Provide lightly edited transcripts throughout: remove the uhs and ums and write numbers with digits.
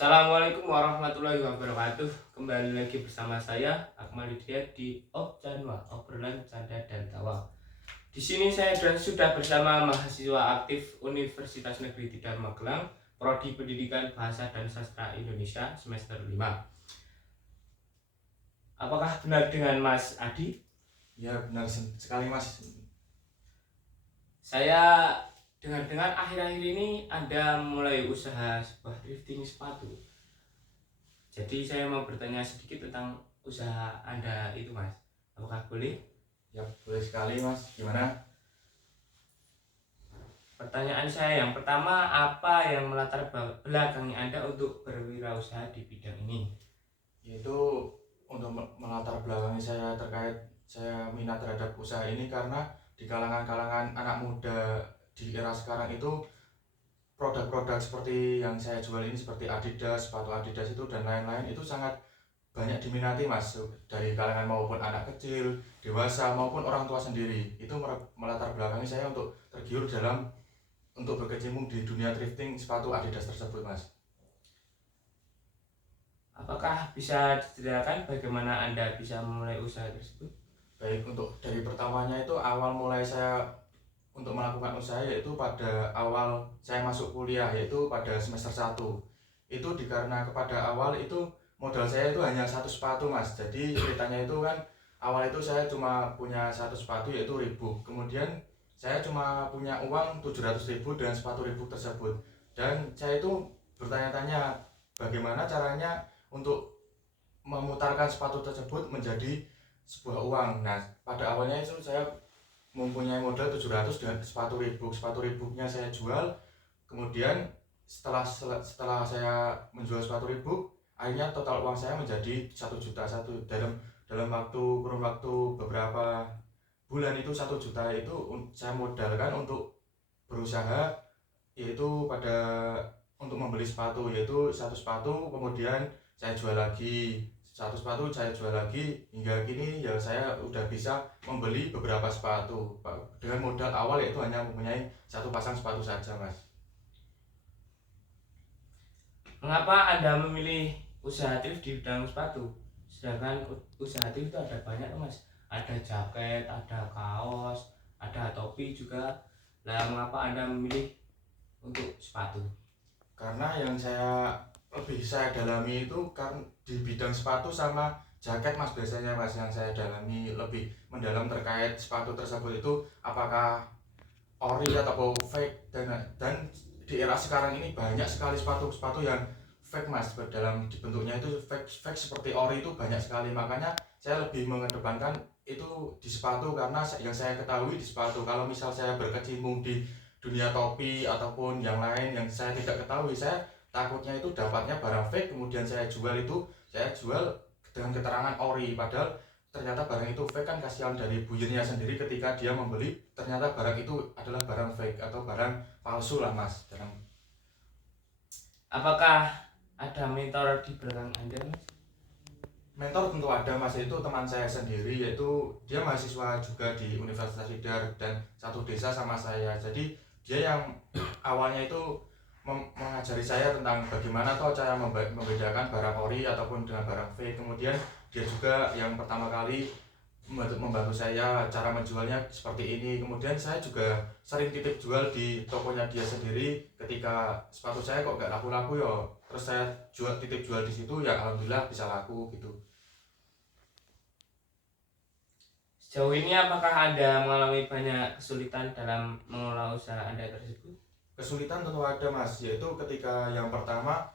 Assalamualaikum warahmatullahi wabarakatuh. Kembali lagi bersama saya Akmal Hidayat di Objanwa, obrolan canda dan tawa. Di sini saya sudah bersama mahasiswa aktif Universitas Negeri Tidar Magelang, Prodi Pendidikan Bahasa dan Sastra Indonesia semester 5. Apakah benar dengan Mas Adi? Ya benar sekali Mas. Saya dengar-dengar akhir-akhir ini Anda mulai usaha sebuah thrifting sepatu. Jadi saya mau bertanya sedikit tentang usaha Anda itu, Mas. Apakah boleh? Ya boleh sekali Mas. Gimana? Pertanyaan saya yang pertama, apa yang melatar belakangi Anda untuk berwirausaha di bidang ini? Yaitu untuk melatar belakangi saya terkait saya minat terhadap usaha ini karena di kalangan-kalangan anak muda di era sekarang itu produk-produk seperti yang saya jual ini seperti Adidas, sepatu Adidas itu dan lain-lain itu sangat banyak diminati Mas, dari kalangan maupun anak kecil, dewasa maupun orang tua sendiri. Itu melatar belakangi saya untuk tergiur untuk berkecimpung di dunia thrifting sepatu Adidas tersebut Mas. Apakah bisa diceritakan bagaimana Anda bisa memulai usaha tersebut? Baik, untuk dari pertamanya itu awal mulai saya untuk melakukan usaha yaitu pada awal saya masuk kuliah, yaitu pada semester 1. Itu dikarenakan kepada awal itu modal saya itu hanya satu sepatu Mas. Jadi ceritanya itu kan awal itu saya cuma punya satu sepatu yaitu Reebok. Kemudian saya cuma punya uang 700.000 dengan sepatu Reebok tersebut. Dan saya itu bertanya-tanya bagaimana caranya untuk memutarkan sepatu tersebut menjadi sebuah uang. Nah, pada awalnya itu saya mempunyai modal 700 dengan sepatu Reebok. Sepatu Reeboknya saya jual. Kemudian setelah saya menjual sepatu Reebok, akhirnya total uang saya menjadi 1 juta dalam kurun waktu beberapa bulan. Itu 1 juta itu saya modalkan untuk berusaha, yaitu untuk membeli sepatu, yaitu satu sepatu kemudian saya jual lagi, satu sepatu saya jual lagi, hingga kini ya saya udah bisa membeli beberapa sepatu dengan modal awal yaitu hanya mempunyai satu pasang sepatu saja Mas. Mengapa Anda memilih usaha thrift di bidang sepatu? Sedangkan usaha thrift itu ada banyak, Mas. Ada jaket, ada kaos, ada topi juga. Lah, mengapa Anda memilih untuk sepatu? Karena yang saya dalami itu kan di bidang sepatu sama jaket Mas, biasanya Mas yang saya dalami lebih mendalam terkait sepatu tersebut itu apakah ori atau fake. Dan di era sekarang ini banyak sekali sepatu-sepatu yang fake Mas, dalam bentuknya itu fake seperti ori itu banyak sekali. Makanya saya lebih mengedepankan itu di sepatu, karena yang saya ketahui di sepatu, kalau misal saya berkecimpung di dunia topi ataupun yang lain yang saya tidak ketahui, saya takutnya itu dapatnya barang fake, kemudian saya jual dengan keterangan ori, padahal ternyata barang itu fake. Kan kasihan dari buyernya sendiri ketika dia membeli ternyata barang itu adalah barang fake atau barang palsu lah Mas. Apakah ada mentor di belakang Anda, Mas? Mentor tentu ada Mas, itu teman saya sendiri, yaitu dia mahasiswa juga di Universitas Tidar dan satu desa sama saya. Jadi dia yang awalnya itu mengajari saya tentang bagaimana toh cara membedakan barang ori ataupun dengan barang fake. Kemudian dia juga yang pertama kali membantu saya cara menjualnya seperti ini. Kemudian saya juga sering titip jual di tokonya dia sendiri. Ketika sepatu saya kok gak laku-laku ya, terus saya titip jual di situ, ya alhamdulillah bisa laku gitu. Sejauh ini apakah Anda mengalami banyak kesulitan dalam mengelola usaha Anda tersebut? Kesulitan tentu ada Mas, yaitu ketika yang pertama,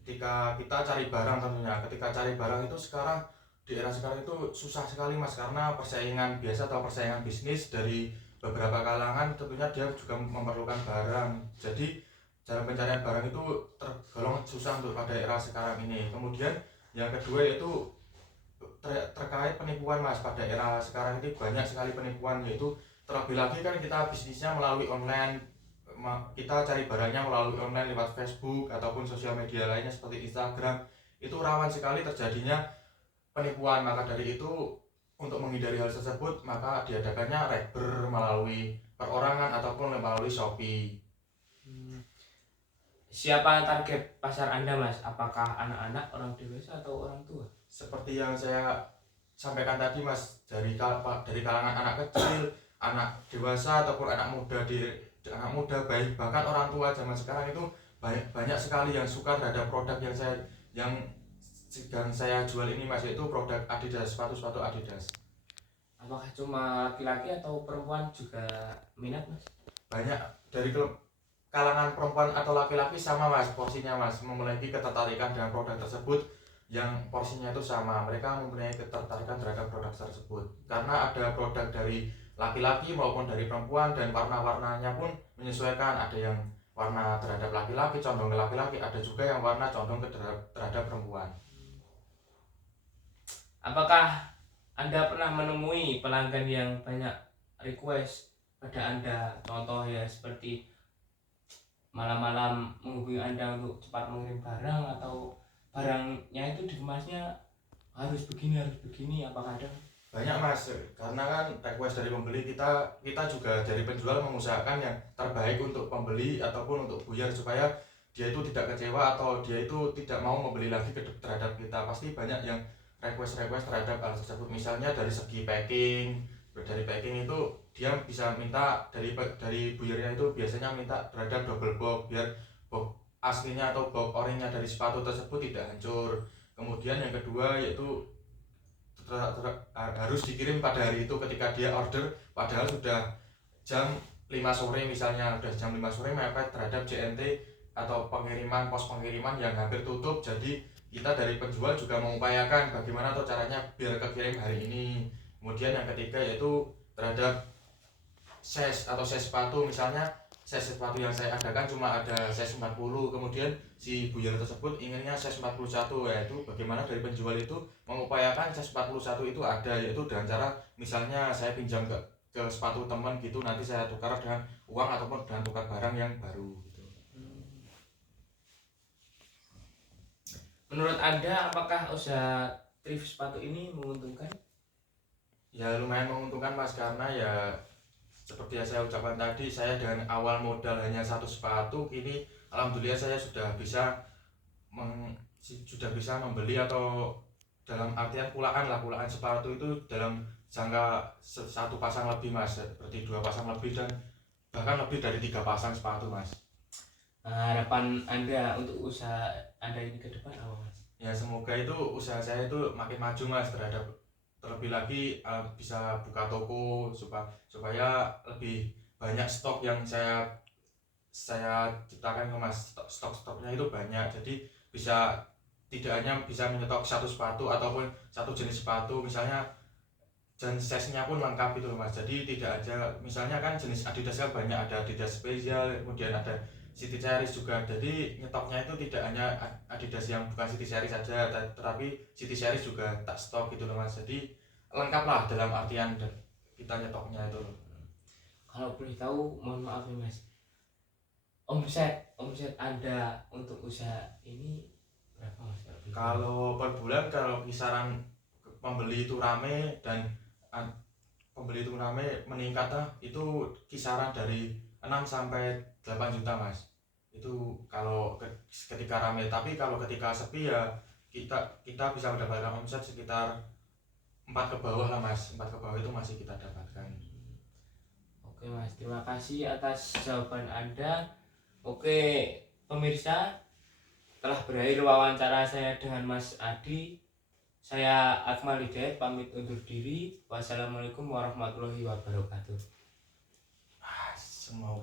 ketika kita cari barang tentunya. Ketika cari barang itu sekarang di era sekarang itu susah sekali Mas, karena persaingan biasa atau persaingan bisnis dari beberapa kalangan tentunya dia juga memerlukan barang. Jadi cara pencarian barang itu tergolong susah untuk pada era sekarang ini. Kemudian yang kedua yaitu terkait penipuan Mas. Pada era sekarang ini banyak sekali penipuan, yaitu terlebih lagi kan kita bisnisnya melalui online, kita cari barangnya melalui online lewat Facebook ataupun sosial media lainnya seperti Instagram. Itu rawan sekali terjadinya penipuan. Maka dari itu, untuk menghindari hal tersebut, maka diadakannya rekber melalui perorangan ataupun melalui Shopee. Siapa target pasar Anda, Mas? Apakah anak-anak, orang dewasa, atau orang tua? Seperti yang saya sampaikan tadi Mas, dari kalangan anak kecil, anak dewasa ataupun anak muda, anak muda, baik bahkan orang tua zaman sekarang itu banyak sekali yang suka terhadap produk yang sedang saya jual ini Mas, yaitu produk Adidas, sepatu-sepatu Adidas. Apakah cuma laki-laki atau perempuan juga minat, Mas? Banyak dari kalangan perempuan atau laki-laki sama Mas, porsinya Mas, memiliki ketertarikan dengan produk tersebut, yang porsinya itu sama. Mereka mempunyai ketertarikan terhadap produk tersebut karena ada produk dari laki-laki maupun dari perempuan, dan warna-warnanya pun menyesuaikan. Ada yang warna terhadap laki-laki, condong ke laki-laki, ada juga yang warna condong ke terhadap perempuan. Apakah Anda pernah menemui pelanggan yang banyak request pada Anda? Contoh ya seperti malam-malam menghubungi Anda untuk cepat mengirim barang, atau barangnya itu dikemasnya harus begini, apakah ada? Banyak Mas, karena kan request dari pembeli, kita juga dari penjual mengusahakan yang terbaik untuk pembeli ataupun untuk buyer, supaya dia itu tidak kecewa atau dia itu tidak mau membeli lagi terhadap kita. Pasti banyak yang request terhadap hal tersebut. Misalnya dari segi packing, itu dia bisa minta dari buyernya itu biasanya minta terhadap double box, biar box aslinya atau box orinya dari sepatu tersebut tidak hancur. Kemudian yang kedua yaitu harus dikirim pada hari itu ketika dia order, padahal sudah jam 5 sore, misalnya sudah jam 5 sore, mepet terhadap JNT atau pos pengiriman yang hampir tutup. Jadi kita dari penjual juga mengupayakan bagaimana atau caranya biar kekirim hari ini. Kemudian yang ketiga yaitu terhadap size sepatu, misalnya size sepatu yang saya adakan cuma ada size 40, kemudian si buyer tersebut inginnya size 41, yaitu bagaimana dari penjual itu mengupayakan size 41 itu ada, yaitu dengan cara misalnya saya pinjam ke sepatu teman gitu, nanti saya tukar dengan uang ataupun dengan tukar barang yang baru gitu. Menurut Anda, apakah usaha thrift sepatu ini menguntungkan? Ya lumayan menguntungkan Mas, karena ya seperti yang saya ucapkan tadi, saya dengan awal modal hanya satu sepatu, kini alhamdulillah saya sudah bisa membeli, atau dalam artian pulaan sepatu itu dalam jangka satu pasang lebih Mas, seperti 2 pasang lebih, dan bahkan lebih dari 3 pasang sepatu Mas. Harapan Anda untuk usaha Anda ini ke depan apa, Mas? Ya semoga itu usaha saya itu makin maju Mas, terlebih lagi bisa buka toko supaya lebih banyak stok yang saya ciptakan ke Mas. Stoknya itu banyak, jadi tidak hanya bisa menyetok satu sepatu ataupun satu jenis sepatu, misalnya dan size-nya pun lengkap itu Mas. Jadi tidak aja, misalnya kan jenis Adidas kan banyak, ada Adidas spesial, kemudian ada City Series juga. Jadi nyetoknya itu tidak hanya Adidas yang bukan City Series saja, tetapi City Series juga tak stok gitu loh Mas. Jadi lengkap lah dalam artian kita nyetoknya itu. Kalau boleh tahu, mohon maaf nih Mas, omset Anda untuk usaha ini berapa Mas? Kalau per bulan, kalau kisaran pembeli itu rame dan meningkat itu kisaran dari 6 sampai 8 juta Mas. Itu kalau ketika rame, tapi kalau ketika sepi ya kita bisa mendapatkan omset sekitar 4 ke bawah lah Mas. 4 ke bawah itu masih kita dapatkan. Oke Mas, terima kasih atas jawaban Anda. Oke pemirsa, telah berakhir wawancara saya dengan Mas Adi. Saya Akmal Hidayat pamit undur diri. Wassalamualaikum warahmatullahi wabarakatuh. Semua